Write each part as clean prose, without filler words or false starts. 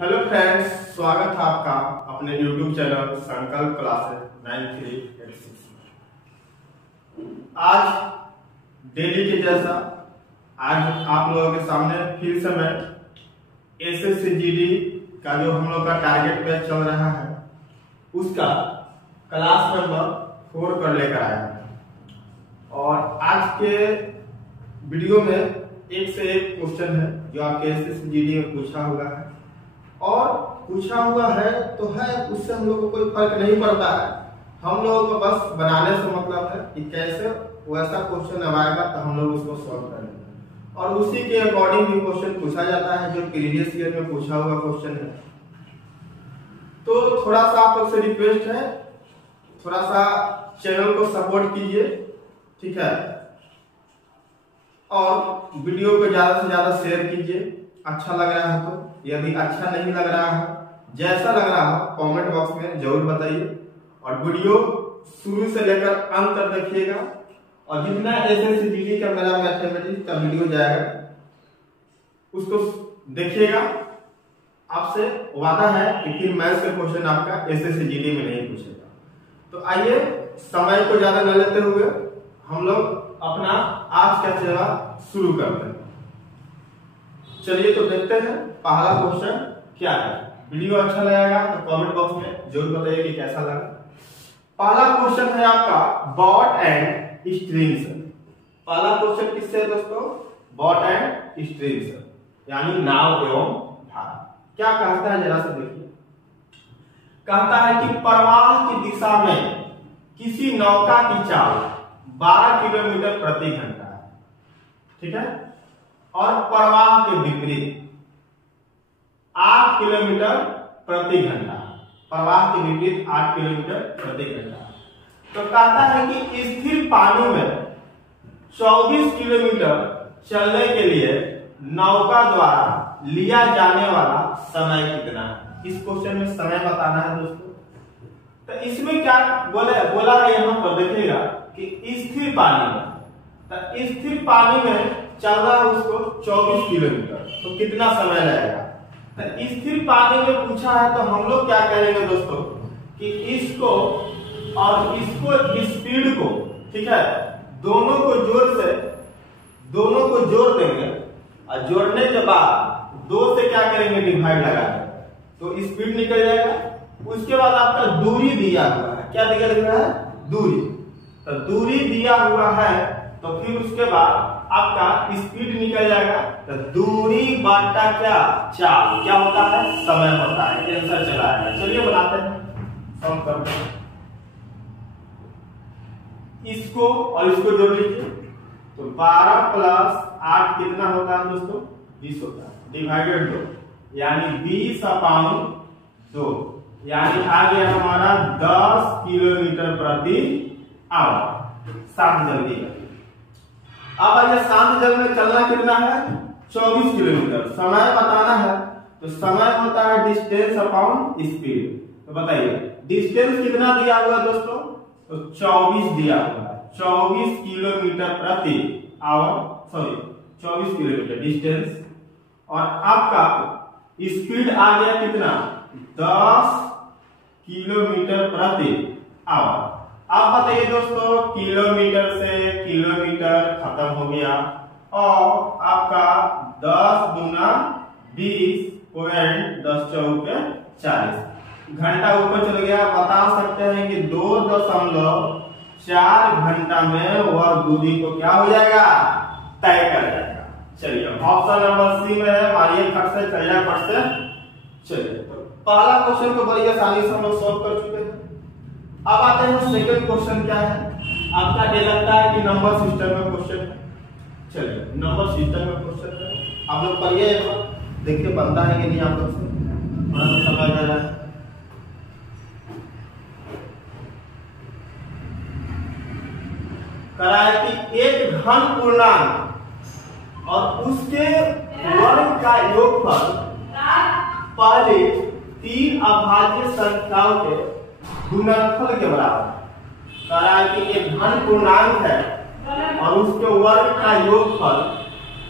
Hello friends, स्वागत है आपका अपने YouTube चैनल संकल्प क्लासेस 9386 में। आज डेली के जैसा आज आप लोगों के सामने फिर से मैं एसएससी जीडी का जो हम लोग का टारगेट बैच चल रहा है उसका क्लास नंबर 4 पर लेकर आया हूं। और आज के वीडियो में एक से एक क्वेश्चन है जो आपके एसएससी जीडी में पूछा हुआ है, और पूछा हुआ है तो है, उससे हम लोग को कोई फर्क नहीं पड़ता है। हम लोगों को बस बनाने से मतलब है कि कैसे वैसा क्वेश्चन अब आएगा तो हम लोग उसको सॉल्व करेंगे, और उसी के अकॉर्डिंग भी क्वेश्चन पूछा जाता है जो प्रीवियस ईयर में पूछा हुआ क्वेश्चन है। तो थोड़ा सा आप लोग से रिक्वेस्ट है, थोड़ा सा चैनल को सपोर्ट कीजिए, ठीक है, और वीडियो को ज्यादा से ज्यादा शेयर कीजिए अच्छा लग रहा है तो। यदि अच्छा नहीं लग रहा है, जैसा लग रहा हो कमेंट बॉक्स में जरूर बताइए, और वीडियो शुरू से लेकर अंत तक देखिएगा। और जितना एसएससी जीडी का मेरा मैथमेटिक्स का वीडियो जाएगा उसको देखिएगा। आपसे वादा है कि फिर मैथ्स का क्वेश्चन आपका एसएससी जीडी में नहीं पूछेगा। तो आइए समय को ज्यादा न लेते हुए हम लोग अपना आज का सेवा शुरू करते हैं। चलिए तो देखते हैं पहला क्वेश्चन क्या है। वीडियो अच्छा लगेगा तो कमेंट बॉक्स में जरूर बताइए कि कैसा लगा। पहला क्वेश्चन है आपका बॉट एंड स्ट्रिंग्स। पहला क्वेश्चन किससे है दोस्तों? बॉट एंड स्ट्रिंग्स, यानी नाव एवं धारा। क्या कहता है जरा से देखिए। कहता है कि प्रवाह की दिशा में किसी नौका की चाल 12 किलोमीटर प्रति घंटा है, ठीक है, और प्रवाह के विपरीत 8 किलोमीटर प्रति घंटा, प्रवाह के विपरीत 8 किलोमीटर प्रति घंटा। तो कहता है कि स्थिर पानी में 24 किलोमीटर चलने के लिए नौका द्वारा लिया जाने वाला समय कितना है। इस क्वेश्चन में समय बताना है दोस्तों। तो इसमें क्या बोला है यहाँ पर देखिएगा कि स्थिर पानी में, तो स्थिर पानी में चल रहा है उसको 24 किलोमीटर, तो कितना समय लगेगा। तो स्थिर पानी में पूछा है तो हम लोग क्या करेंगे दोस्तों कि इसको और इसको स्पीड को, ठीक है, दोनों को जोड़ देंगे, और जोड़ने के बाद 2 से क्या करेंगे डिवाइड लगा देंगे तो स्पीड निकल जाएगा। उसके बाद आपका दूरी दिया हुआ है, क्या दिया हुआ है? दूरी। तो दूरी दिया हुआ है तो फिर उसके बाद आपका स्पीड निकल जाएगा। तो दूरी बांटा क्या चाल क्या होता है? समय होता है। आंसर चला आएगा। चलिए बनाते हैं, सम करते हैं। इसको और इसको जोड़ लीजिए तो 12 प्लस 8 कितना होता है दोस्तों? 20 होता है, डिवाइडेड 2, यानी 20/2, यानी आ गया हमारा 10 किलोमीटर प्रति आवर। शांत जल्दी अब अगर शांत जल में चलना कितना है? 24 किलोमीटर। समय बताना है तो समय होता है डिस्टेंस अपॉन स्पीड। तो बताइए डिस्टेंस कितना दिया हुआ है दोस्तों? तो 24 दिया हुआ है, 24 किलोमीटर प्रति आवर, सॉरी 24 किलोमीटर डिस्टेंस, और आपका स्पीड आ गया कितना? 10 किलोमीटर प्रति आवर। आप बताइए दोस्तों, किलोमीटर से किलोमीटर खत्म हो गया, और आपका 10 दूना 20 पॉइंट 10 चौके 40 घंटा ऊपर चल गया। बता सकते हैं कि 2.4 घंटा में वह दूरी को क्या हो जाएगा? तय कर जाएगा। चलिए ऑप्शन नंबर सी में है, मारिए फट से, चलिए फट से। चलिए तो पहला क्वेश्चन को बड़ी आसानी से हम लोग सॉल्व कर चुके हैं। अब आते हैं सेकंड क्वेश्चन। क्या है आपका? ये लगता है कि नंबर सिस्टम का क्वेश्चन है। चलिए नंबर सिस्टम का क्वेश्चन है, आप लोग पढ़िए एक बार, देखिए बनता है कि नहीं आप लोग से, थोड़ा सा समझ आ जाए। करा है कि एक घन पूर्णांक और उसके वर्ग का योगफल पहले 3 अभाज्य संख्याओं के गुणनफल के बराबर। कह रहा है कि एक घन पूर्णांक है और उसके वर्ग का योगफल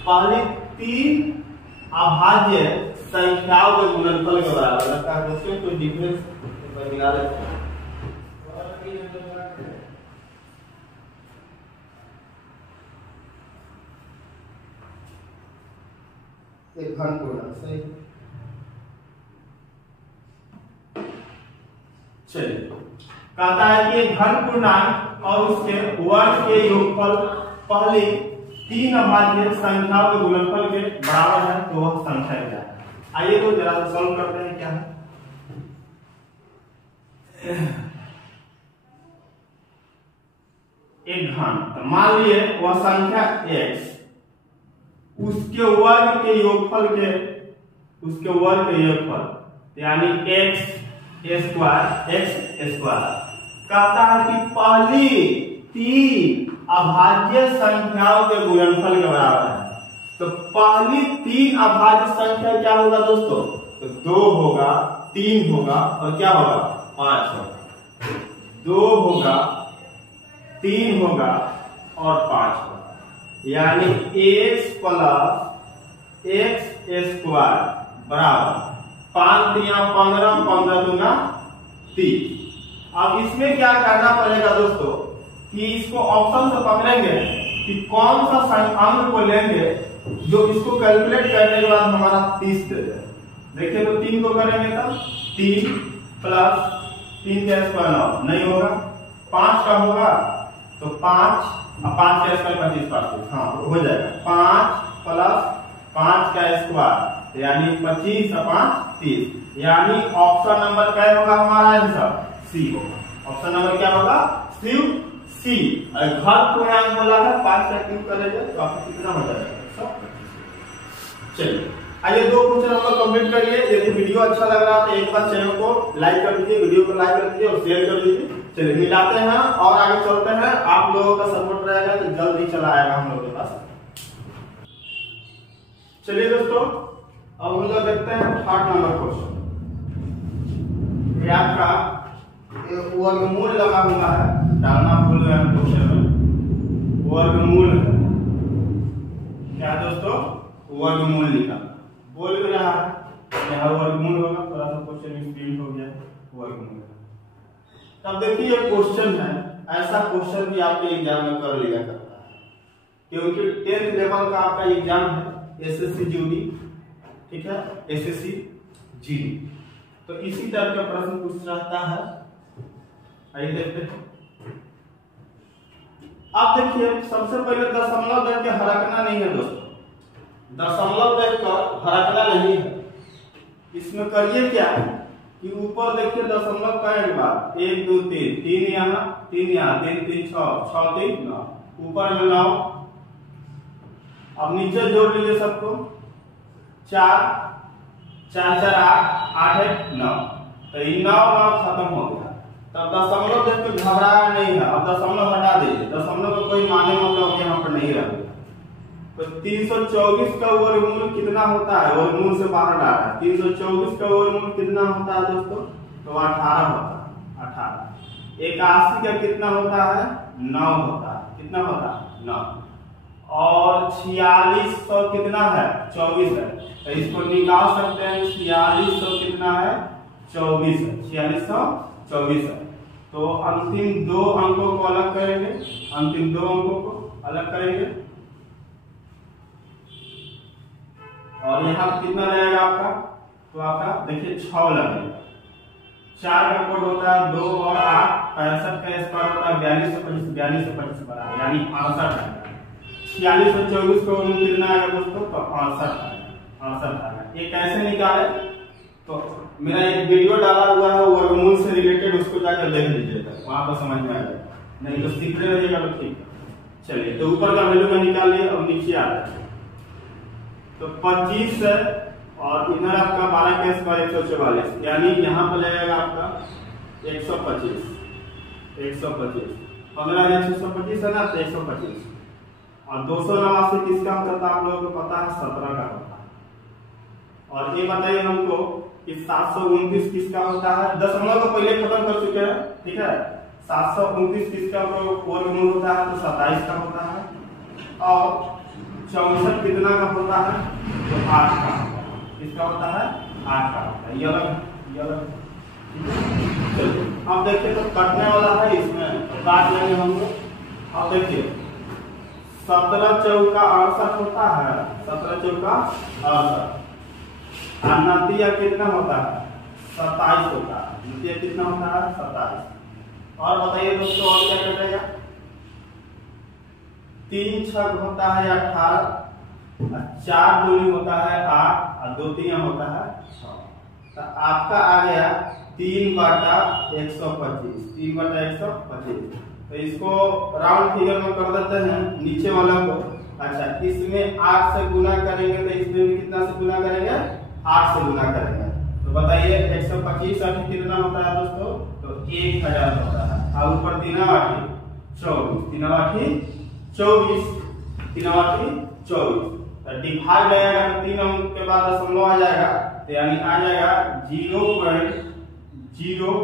पहली 3 अभाज्य संख्याओं के गुणनफल के बराबर। लगता है क्वेश्चन कोई डिफरेंस निकाल लेते हैं। एक घन पूर्णांक सही। चलिए कहता है कि एक घन पूर्णांक और उसके वर्ग के योगफल पहली तीन अभाज्य संख्याओं के गुणनफल के बराबर है, तो वह संख्या क्या है? आइए तो जरा सॉल्व करते हैं। क्या है एक घन, तो मान लिए वह संख्या x उसके वर्ग के योगफल यानी x स्क्वायर कहता है कि पहली तीन अभाज्य संख्याओं के गुणनफल के बराबर है। तो पहली तीन अभाज्य संख्या क्या होगा दोस्तों? तो 2 होगा, 3 होगा और क्या होगा? 5 होगा। 2 होगा, 3 होगा और 5 होगा, यानी x प्लस x स्क्वायर बराबर 5 3 15 15 दूना 30। अब इसमें क्या करना पड़ेगा दोस्तों कि इसको ऑप्शन से पकड़ेंगे कि कौन सा अंक को लेंगे जो इसको कैलकुलेट करने के बाद हमारा 30 दे दे। देखिए तो 3 को करेंगे तब 3 प्लस 3 का स्क्वायर 9 नहीं होगा, 5 का होगा तो 5 और 5 का स्क्वायर 25 25 हाँ हो जाएगा। 5 प्लस 5 का स्क्वायर यानी 25 और 5 30, यानी ऑप्शन नंबर क्या होगा हमारा आंसर? सी होगा। ऑप्शन नंबर क्या होगा? सी। घन पूर्णांक बोला है 5 का क्यूब करेंगे तो आपको कितना हो जाएगा? 125। चलिए आइए 2 क्वेश्चन हम लोग कंप्लीट करिए। यदि वीडियो अच्छा लग रहा है तो एक बार चैनल को लाइक कर दीजिए, वीडियो को लाइक कर दीजिए और शेयर कर दीजिए। चलिए मिलाते हैं और आगे चलते हैं। आप लोगों का सपोर्ट रहेगा तो जल्दी चला आएगा हम लोग के पास। चलिए दोस्तों अब हम लोग देखते हैं 8 नंबर क्वेश्चन। आपका वर्गमूल लगा हुआ है, डालना भूल गए क्वेश्चन में। वर्गमूल क्या दोस्तों? वर्गमूल लिखा बोल रहा है, यहाँ वर्गमूल होगा। थोड़ा सा क्वेश्चन स्पीड हो गया, वर्गमूल। तब देखिए क्वेश्चन है, ऐसा क्वेश्चन भी आपके एग्जाम में कर लिया करता है क्योंकि 10th लेवल का आपका एग्जाम है एसएससी जीडी, ठीक है, एसएससी जीडी। तो इसी तरह का प्रश्न पूछ रहता है। आइए देखते हैं। आप देखिए सबसे पहले दशमलव देख के हरकना नहीं है दोस्तों, दशमलव देखकर हरकना नहीं है। इसमें करिए क्या कि ऊपर देखिए दशमलव का एक बार 1 2 3 3 यहाँ 3 यहाँ 3 3 6 6 3 9, ऊपर में 9। अब नीचे जोड़ लीजिए सबको, 4 4 4 8 8 1 9, तो ये 9 खत्म हो गया। तब दशमलव देख के घबराया नहीं है। अब दशमलव हटा दीजिए, दशमलव का कोई माने मतलब यहाँ पर नहीं रह गया। तो 324 का वर्गमूल कितना होता है? वर्गमूल से बाहर आ रहा है। 324 का वर्गमूल कितना होता है दोस्तों? तो 18 होता है, 18। 81 का कितना होता है? 9 होता है। कितना होता है? 9। और 4600 कितना है? 24 है। तो इसको निकाल सकते हैं, 4600 कितना है? 24 है। 4624 है। तो अंतिम 2 अंकों को अलग करेंगे, अंतिम 2 अंकों को अलग करेंगे और यहाँ कितना रहेगा आपका? तो आपका देखिए 6 लगेगा। 4 का कोड होता है 2 और 8, 65 का स्क्वायर होता है 42 से 25 बराबर, यानी 68 आएगा। 4624 को कितना आएगा दोस्तों? तो 68 आएगा। ये कैसे निकाले? तो मेरा एक वीडियो डाला हुआ है वर्गमूल से रिलेटेड, उसको जाकर देख लीजिएगा, वहां पर समझ में आ जाएगा। नहीं तो सीखते रहिएगा तो ठीक है। चलिए तो ऊपर का वैल्यू में निकाल लिया और नीचे आ जाए तो 25 है और इधर आपका 12 का स्क्वायर 144, यानी यहाँ पर लगेगा आपका 125। 15,625 है ना, तो 125। और 289 किसका होता है? आप लोगों को पता है 17 का होता है। और ये बताइए हमको कि 729 किसका होता है? दशमलव को पहले खत्म कर चुके हैं, ठीक है। 729 किसका वर्गमूल होता है? तो 27 का होता है। और 64 कितना का होता है? तो 8 का होता है। किसका होता है? 8 का होता है। ये अलग, ये अलग। चलिए अब देखिए, तो कटने वाला है इसमें, तो काट लेंगे हम लोग। अब देखिए 17 चौका 68 होता है, 17 चौका 68। और नतिया कितना होता है? 27 होता है। नतिया कितना होता है? 27। और बताइए दोस्तों, और क्या कटेगा? 3 छक होता है 18, 4 दूनी होता है 8, और 2 तिया होता है 6। तो आपका आ गया 3/125, 3/125। तो इसको राउंड फिगर में कर देते हैं, नीचे वाला को। अच्छा, इसमें 8 से गुना करेंगे तो इसमें भी कितना से गुना करेंगे? 8 से गुना करेंगे। तो बताइए 125 कितना होता है दोस्तों? तो 1000 होता है। और ऊपर 3 8 24, 3 8 24, 3 8 24। तो डिवाइड आएगा तो 3 अंक के बाद दशमलव आ जाएगा, तो यानी आ जाएगा 0.024,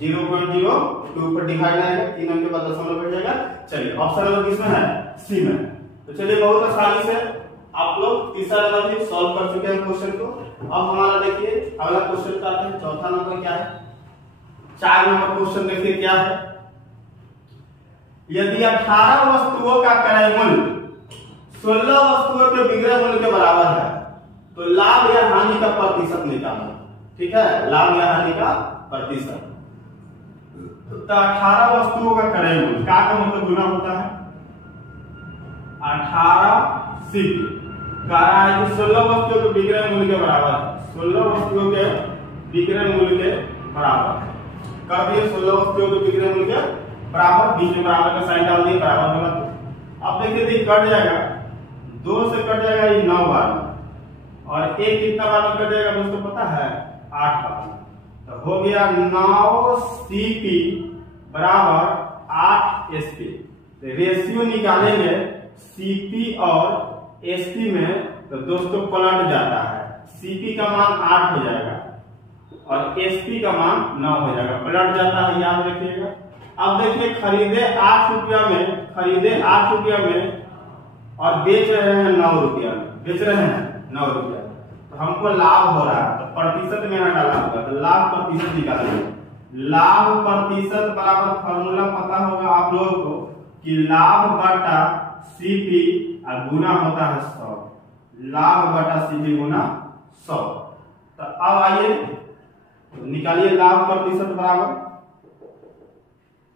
0.02 पर डिवाइड आएगा, 3 अंक के बाद दशमलव बैठ जाएगा। चलिए ऑप्शन नंबर किसमें है? सी में। तो चलिए बहुत आसानी से आप लोग तीसरा नंबर भी सॉल्व कर चुके हैं क्वेश्चन को। अब हमारा देखिए अगला क्वेश्चन का आते हैं। चौथा नंबर क्या है? 4 नंबर क्वेश्चन देखिए क्या है। यदि 18 वस्तुओं का क्रय मूल्य 16 वस्तुओं के विक्रय मूल्य के बराबर है, तो लाभ या हानि का प्रतिशत निकालना। ठीक है, लाभ या हानि का प्रतिशत। तो 18 वस्तुओं का क्रय मूल्य का मतलब गुना होता है 18 सीपी। कह रहा है कि 16 वस्तुओं के विक्रय मूल्य के बराबर है, 16 वस्तुओं के विक्रय मूल्य के बराबर कर दिए। 16 वस्तुओं के विक्रय मूल्य के बराबर, बीच में बराबर का साइन डाल दिए, बराबर वाला। अब देखिए ये कट जाएगा, 2 से कट जाएगा ये 9 बार में, और 1 कितना बार में कट जाएगा दोस्तों पता है? 8 बार में। तो हो गया 9 सीपी बराबर 8 एसपी। तो रेशियो निकालेंगे सीपी और एसपी में, तो दोस्तों पलट जाता है। सीपी का मान 8 हो जाएगा और एसपी का मान 9 हो जाएगा, पलट जाता है, याद रखिएगा। अब देखिए खरीदे 8 रुपया में, खरीदे 8 रुपया में और बेच रहे हैं 9 रुपया में, बेच रहे हैं 9 रुपया, तो हमको लाभ हो रहा है। तो प्रतिशत में यहाँ डाला होगा, तो लाभ प्रतिशत निकालेंगे। लाभ प्रतिशत बराबर फॉर्मूला पता होगा आप लोगों को कि लाभ बटा सीपी और गुना होता है 100। लाभ बटा सीपी गुना 100। तो अब आइए निकालिए लाभ प्रतिशत बराबर।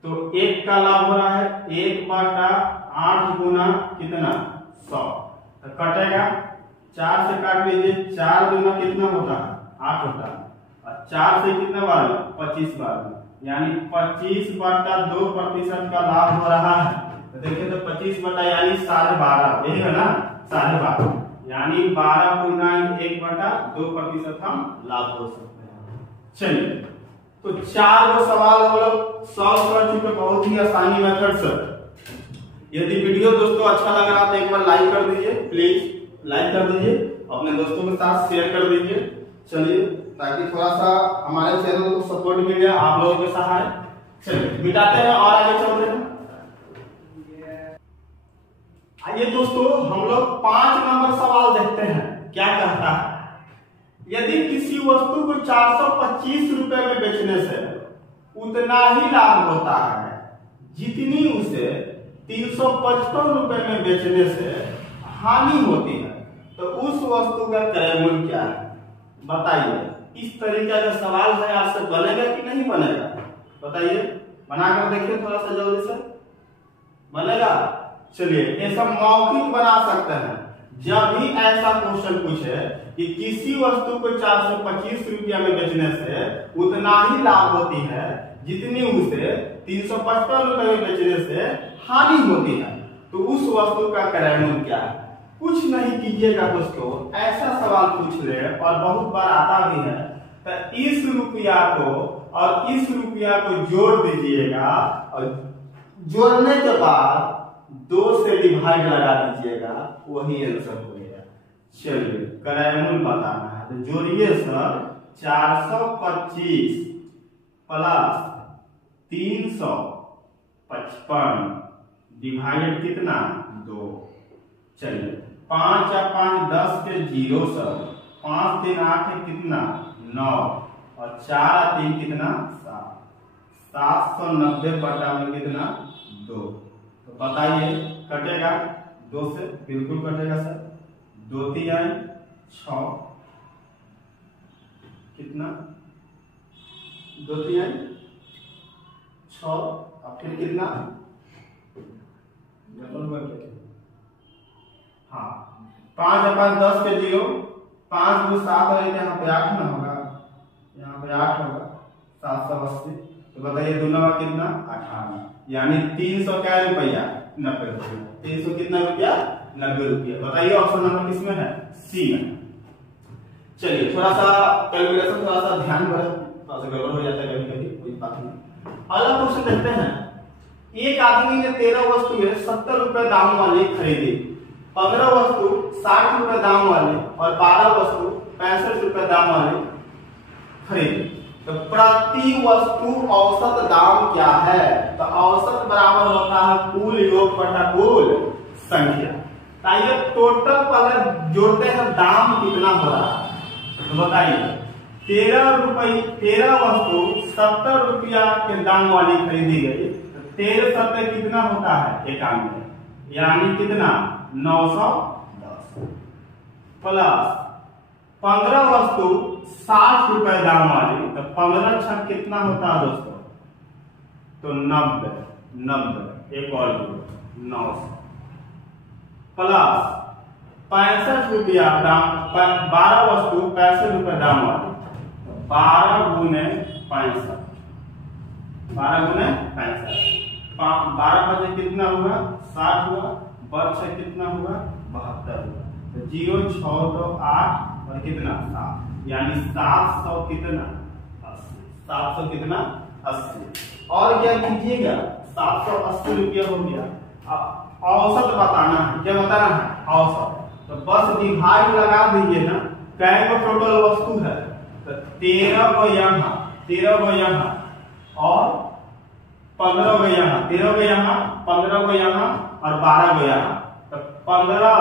तो 1 का लाभ हो रहा है 1/8 गुना कितना? 100। तो कटेगा 4 से काट लीजिए, 4 गुना कितना होता है? 8 होता है, और 4 से कितना बार? 25 बार, यानी 25/2% का लाभ हो रहा है। तो देखिए तो 25 बटा यानी 12.5, यही है ना? 12.5, यानी 12 गुना 1/2% हम लाभ हो सकते हैं। चलिए तो 4 गो सवाल हम लोग सॉल्व कर चुके बहुत ही आसानी मेथड से। यदि वीडियो दोस्तों अच्छा लग रहा है तो एक बार लाइक कर दीजिए, प्लीज लाइक कर दीजिए, अपने दोस्तों के साथ शेयर कर दीजिए। चलिए ताकि थोड़ा सा हमारे चैनल को सपोर्ट मिल जाए आप लोगों के सहारे। चलिए मिटाते हैं और आगे चलते हैं। आइए दोस्तों हम लोग 5 नंबर सवाल देखते हैं क्या कहता है। यदि किसी वस्तु को 425 रुपए में बेचने से उतना ही लाभ होता है जितनी उसे 355 रुपए में बेचने से हानि होती है, तो उस वस्तु का क्रय मूल्य क्या है? बताइए। इस तरीके का सवाल है, आपसे बनेगा कि नहीं बनेगा? बताइए, बनाकर देखिए थोड़ा सा जल्दी से, बनेगा? चलिए ऐसा मौखिक बना सकते हैं। जब भी ऐसा क्वेश्चन पूछे कि किसी वस्तु को 425 रुपया में बेचने से उतना ही लाभ होती है जितनी उसे 355 रुपए में बेचने से हानि होती है, तो उस वस्तु का क्रय मूल्य क्या है? कुछ नहीं कीजिएगा दोस्तों, ऐसा सवाल पूछ ले और बहुत बार आता भी है, तो इस रुपया को और इस रुपया को जोड़ दीजिएगा और जोड़ने के बाद 2 से डिवाइड लगा दीजिएगा, वही आंसर हो गया। चलिए क्रय मूल्य बताना है, तो जोड़िए सर 425 प्लस 355 डिवाइडेड कितना? 2। चलिए 5 या 5 10 के 0 सब, 5 3 8 है कितना 9 और 4 या 3 कितना 7, 790 बटा में कितना 2। तो बताइए कटेगा 2 से, बिल्कुल कटेगा सर। 2 3 6 कितना 2 3 6 और फिर कितना हाँ 5 या 5 10 के 0, 5 2 7 है, यहाँ पे 8 ना होगा, यहाँ पे 8 होगा, 780। तो बताइए दोनों में कितना 18, यानी 300 क्या रुपया 90 रुपया, 300 कितना रुपया 90 रुपया। बताइए ऑप्शन नंबर किसमें है, सी में। चलिए थोड़ा सा कैलकुलेशन थोड़ा सा ध्यान बरत, थोड़ा सा गड़बड़ हो जाता है कभी कभी, कोई बात नहीं। अगला क्वेश्चन देखते हैं। एक आदमी ने 13 वस्तुएं 70 रुपए दाम वाली खरीदी, 15 वस्तु 60 रुपए दाम वाले और 12 वस्तु 65 रुपए दाम वाले खरीदी। तो प्रति वस्तु औसत दाम क्या है? तो औसत बराबर होता है कुल योग बटा कुल संख्या। ताइए टोटल पहले जोड़ते हैं दाम कितना हो रहा है। तो बताइए 13 वस्तु 70 रुपया के दाम वाली खरीदी गई, 13 सत्ते कितना होता है 91, यानी कितना 910 प्लस 15 वस्तु 60 रुपए दाम वाली, तो 15 छक कितना होता है दोस्तों, तो 90 एक और 900 प्लस 65 रुपया दाम, 12 वस्तु 65 रुपए दाम वाली, 12 गुने 65, 12 गुने 65, 12 बजे कितना हुआ 60 हुआ, बच कितना हुआ 72 हुआ। तो 0 6 2 8 और कितना 7, यानी 700 कितना 80, 700 कितना 80। और क्या कीजिएगा 780 रुपया हो गया। अब औसत बताना है, क्या बताना है औसत, तो बस डिवाइड लगा दीजिए ना, कै गो टोटल वस्तु है, तो 13 को यहाँ 13 को यहाँ और 15 को यहाँ, 13 को यहाँ 15 को यहाँ और 12 को यहाँ, तो 15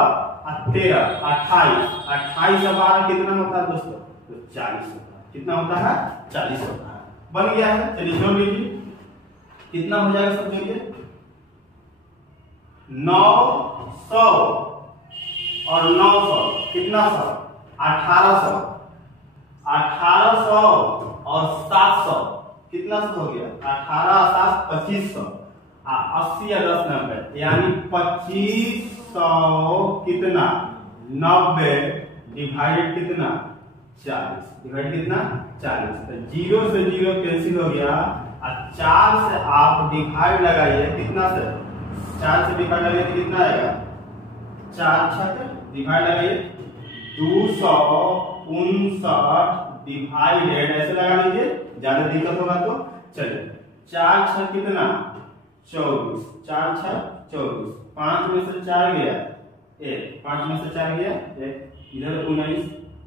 और 13 28 से 12 कितना होता है दोस्तों, तो 40 होता है। कितना होता है 40 होता है। बन गया है, चलिए जोड़ लीजिए कितना हो जाएगा सब जोड़िए 900 और 900 कितना 100 1800, 1800 और 700 कितना हो गया 18 7 2500, 80 या 10 90, यानी 2500 कितना 90 डिवाइडेड कितना 40, डिवाइड कितना 40। तो 0 से 0 कैंसिल हो गया और 4 से आप डिवाइड लगाइए, कितना से 4 से डिवाइड लगाइए तो कितना आएगा 4 छक डिवाइड लगाइए 259 डिवाइडेड, ऐसे लगा लीजिए, ज्यादा दिक्कत होगा तो। चलिए 4 छक कितना 24, 4 छक 24, 5 में से 4 गया 1, 5 में से 4 गया 1, इधर 19।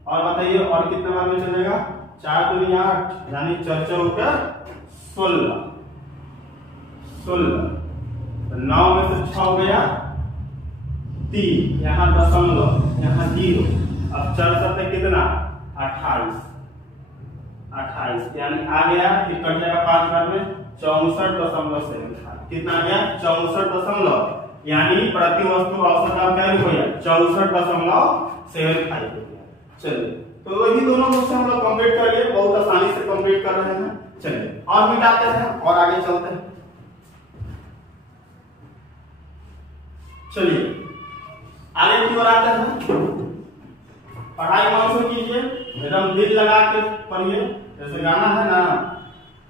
और बताइए और कितना बार में चलेगा 4 दूनी 8, यानी 4 चौका 16, 16, 9 में से 6 गया 3, यहाँ दशमलव यहाँ 0, अब 4 सत्ते कितना 28, यानी आ गया कि कट जाएगा 5 बार में 64.75, कितना आ गया 64, यानी प्रति वस्तु औसत दाम क्या रुपया 64.75 रुपया। चलिए तो वही दोनों क्वेश्चन हम लोग कंप्लीट कर लिए, बहुत आसानी से कंप्लीट कर रहे हैं। चलिए और मिटाते हैं और आगे चलते हैं। चलिए आगे की ओर आते हैं। पढ़ाई मन से कीजिए, एकदम दिल लगा के पढ़िए। जैसे गाना है ना,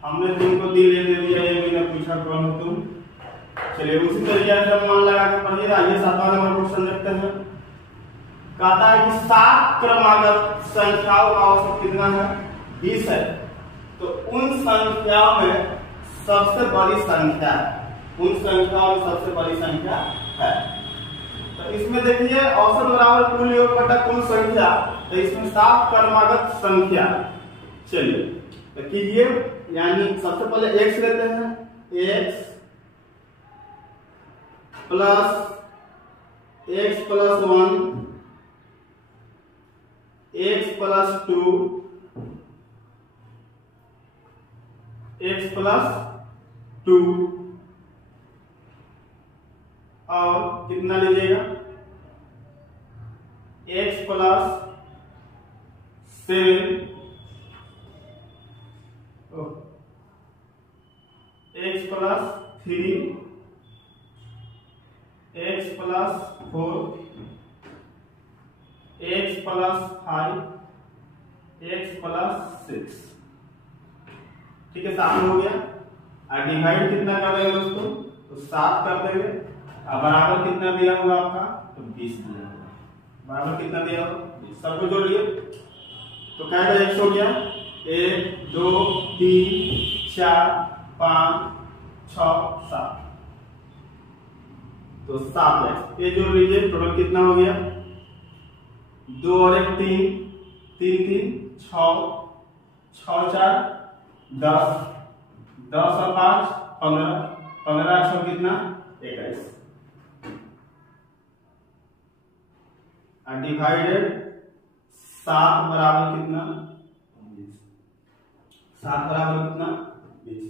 हमने तुमको दिल दे दिया ये मैंने पूछा कौन हो तुम। चलिए उसी तरीके से मन लगा के पढ़िए। आइए 7वां नंबर क्वेश्चन देखते हैं। कहता है कि 7 क्रमागत संख्याओं का औसत कितना है 20 है, तो उन संख्याओं में सबसे बड़ी संख्या है, उन संख्याओं में सबसे बड़ी संख्या है। तो इसमें देखिए औसत बराबर कुल योग बटा कुल संख्या, तो इसमें 7 क्रमागत संख्या। चलिए तो कीजिए, यानी सबसे पहले x लेते हैं, x plus x plus 1 x plus 2 x plus 2 और कितना लीजिएगा x plus 7 x plus 3 x plus 4 x plus 5 x plus 6। ठीक है, 7 हो गया। और डिवाइड कितना कर देंगे दोस्तों, तो 7 कर देंगे। अब बराबर कितना दिया होगा आपका, तो 20 दिया होगा। बराबर कितना दिया होगा, 20। सबको जोड़िए तो क्या होगा, 100 हो गया। 1 2 3 4 5 6 7, तो 7x ये जोड़ लीजिए। टोटल कितना हो गया, 2 और 1 3 3 3 6 6 4 10 10 और 5 15 15 6 कितना 21। डिवाइडेड 7 बराबर कितना 20। 7 बराबर कितना 20।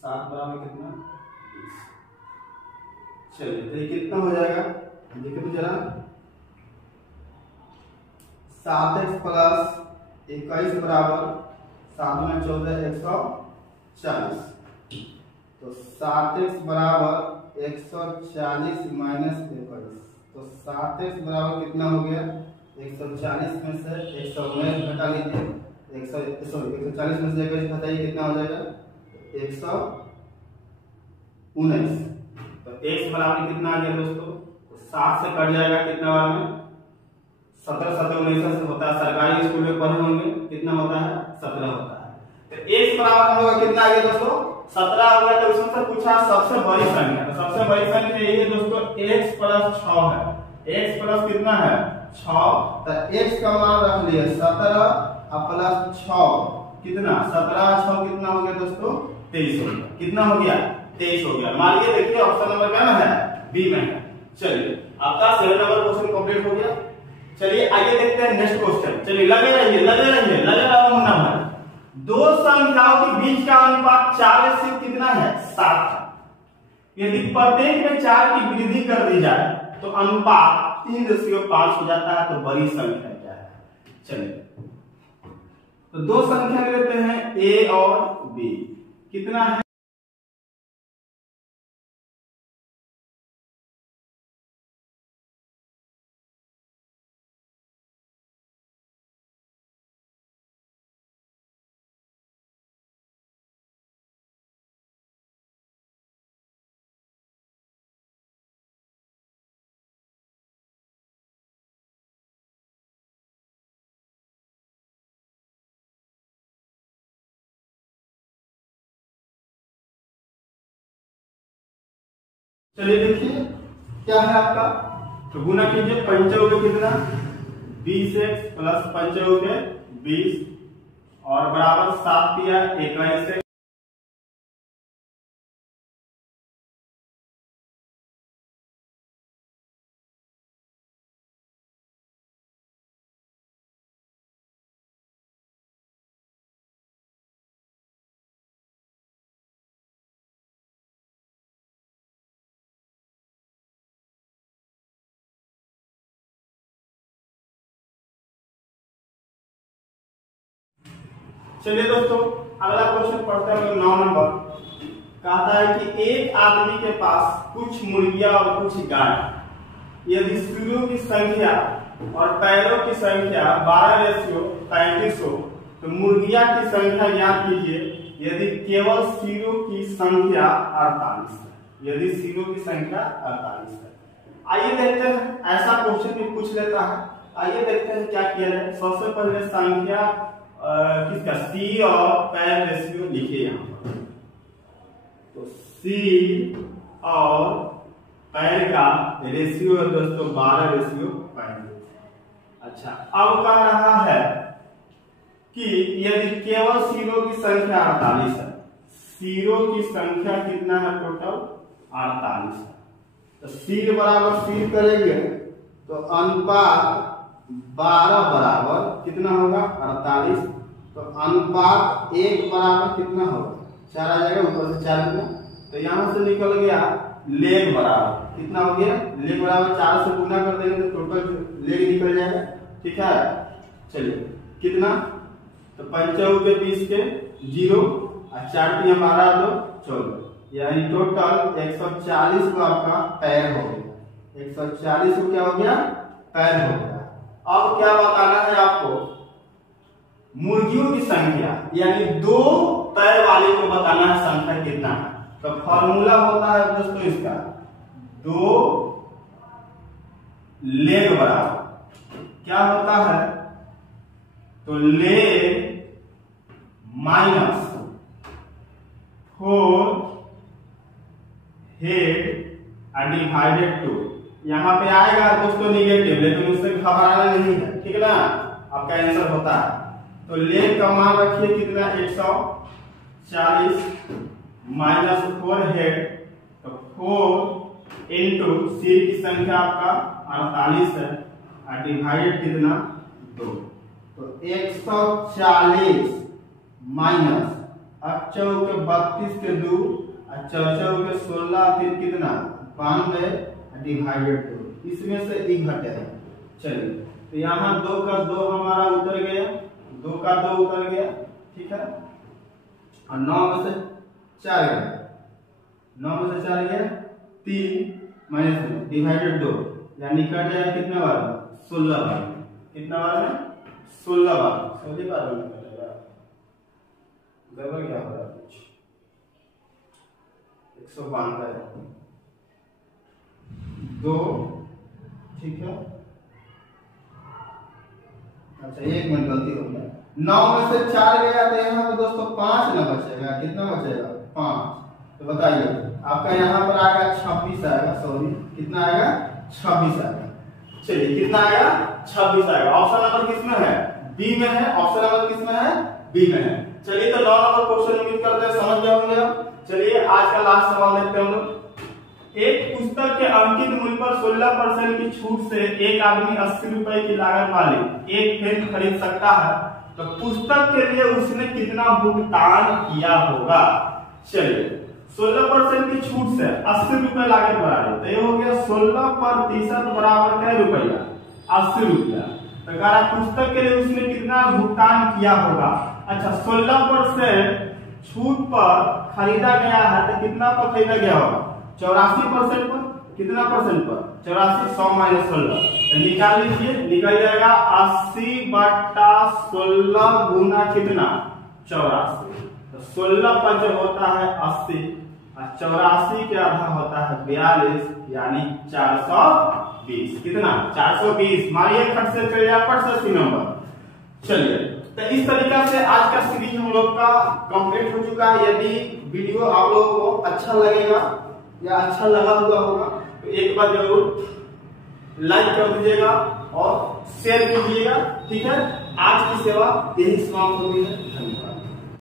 सात बराबर कितना 20। चलिए तो ये कितना हो जाएगा, देखिए तो जरा। 7x प्लस 21 बराबर 7 में 14 140। तो 7x बराबर 140 माइनस 21, तो 7x बराबर कितना हो गया 140 में से 119 घटा लीजिए। 140 में से 21 घटाइए, कितना हो जाएगा 119। तो x बराबर कितना आ गया दोस्तों, 7 से कट जाएगा कितना बार में 17 17 19 से होता है। सरकारी स्कूल में पढ़े होंगे कितना होता है 17 होता है। तो x बराबर हम लोग कितना आ गया दोस्तों 17 हो गया। तो इसमें से पूछा सबसे बड़ी संख्या, तो सबसे बड़ी संख्या यही है दोस्तों x प्लस 6 है। x प्लस कितना है 6, तो x का मान रख लिया 17 और प्लस 6 कितना 17 6 कितना हो गया दोस्तों 23 हो गया। कितना हो गया 23 हो गया। मान लीजिए देखिए ऑप्शन नंबर क्या है बी में है। चलिए आपका 7 नंबर क्वेश्चन कंप्लीट हो गया। चलिए आगे देखते हैं नेक्स्ट क्वेश्चन। चलिए लगे रहिए मुन्ना भाई। दो संख्याओं के बीच का अनुपात 4 से कितना है 7 है। यदि प्रत्येक में 4 की वृद्धि कर दी जाए तो अनुपात 3:5 हो जाता है। तो बड़ी संख्या क्या है, चलिए तो दो संख्या लेते हैं a और b। कितना है चलिए देखिए क्या है आपका, तो गुना कीजिए। पंचौके कितना 20x प्लस पंचौके 20 और बराबर 7 दिया 21। चलिए दोस्तों अगला क्वेश्चन पढ़ते हैं 9 नंबर। कहता है कि एक आदमी के पास कुछ मुर्गियां और कुछ गाय। यदि सिरों की संख्या और पैरों की संख्या 12:35 हो तो मुर्गियां की संख्या ज्ञात कीजिए यदि केवल सिरों की संख्या 48 है। यदि सिरों की संख्या 48 है। आइए देखते हैं, ऐसा क्वेश्चन भी पूछ लेता है। आइए देखते हैं क्या किया जाए। सबसे पहले संख्या किसका सी और पैर रेशियो लिखिए यहाँ पर। तो सी और पैर का रेशियो है दोस्तों 12:35। अच्छा अब कह रहा है कि यदि केवल सिरों की संख्या 48 है, सिरों की संख्या कितना है टोटल 48 है। तो सिर बराबर सिर करेंगे तो अनुपात 12 बराबर कितना होगा 48। तो अनुपात 1 बराबर कितना होगा 4 आ जाएगा, ऊपर से 4 गुना। तो यहाँ से निकल गया लेग बराबर कितना हो गया, लेग बराबर 4 से गुना कर देंगे तो टोटल लेग निकल जाएगा। ठीक है, चलिए कितना, तो 5 के 20 के 0 और 4 की 12 2 14, यानी टोटल 140 को आपका पैर हो गया। 140 को क्या हो गया, पैर हो गया। अब क्या बताना है आपको, मुर्गियों की संख्या, यानी 2 पैर वाले को बताना है संख्या कितना है। तो फॉर्मूला होता है दोस्तों इसका 2 लेग बराबर क्या होता है, तो लेग माइनस 4 हेड डिवाइडेड 2। यहाँ पे आएगा दोस्तों निगेटिव, लेकिन उससे घबराना नहीं है, ठीक है ना, आपका आंसर होता है। तो लेग का मान रखिए कितना 140 माइनस 4 हेड, तो 4 इंटू सिर की संख्या आपका 48 है और डिवाइडेड कितना 2। तो 140 माइनस 8 के 32 के 2 और 4 के 16 फिर कितना 92 डिवाइडेड 2, इसमें से ई घटेगा। चलिए तो यहाँ 2 का 2 हमारा उतर गया, 2 का 2 उतर गया, ठीक है, और 9 में से 4 गया, 9 में से 4 गया 3 माइनस डिवाइडेड 2, यानी कट जाएगा कितने बार में 16 बार में, कितना बार में 16 बार, 16 बार में कटेगा। गड़बड़ क्या हो रहा है कुछ, 192 2, ठीक है, अच्छा 1 मिनट गलती हो गया, 9 में से 4 गया तो यहाँ पे दोस्तों 5 न बचेगा, कितना बचेगा 5। तो बताइए आपका यहाँ पर आएगा 26 आएगा, सॉरी कितना आएगा 26 आएगा। चलिए कितना आएगा 26 आएगा। ऑप्शन नंबर किसमें है, बी में है, ऑप्शन नंबर किसमें है, बी में है। चलिए तो 9 नंबर क्वेश्चन उम्मीद करते हैं समझ गए होंगे। चलिए आज का लास्ट सवाल देखते हैं हम लोग। एक पुस्तक के अंकित मूल्य पर 16% की छूट से एक आदमी 80 रुपए की लागत वाली एक पेन खरीद सकता है, तो पुस्तक के लिए उसने कितना भुगतान किया होगा। चलिए 16% की छूट से 80 रुपए लागत बढ़ा रहे, तो ये हो गया 16% बराबर क्या रुपया 80 रुपया। तो अगर पुस्तक के लिए उसने कितना भुगतान किया होगा। अच्छा 16% छूट पर खरीदा गया है तो कितना पर खरीदा गया होगा 84% पर, कितना परसेंट पर 84, 100 माइनस 16, तो निकाल लीजिए, निकल जाएगा 80/16 गुना कितना 84। तो 16 पर जो होता है 80 और 84 के आधा होता है 42, यानी 420, कितना 420। मारिए खट से चल जाए पर से नंबर। चलिए तो इस तरीका से आज का सीरीज हम लोग का कंप्लीट हो चुका है। यदि वीडियो आप लोगों को अच्छा लगेगा या अच्छा लगा हुआ होगा तो एक बार जरूर लाइक कर दीजिएगा और शेयर कीजिएगा, ठीक है। आज की सेवा यही समाप्त होती है। धन्यवाद।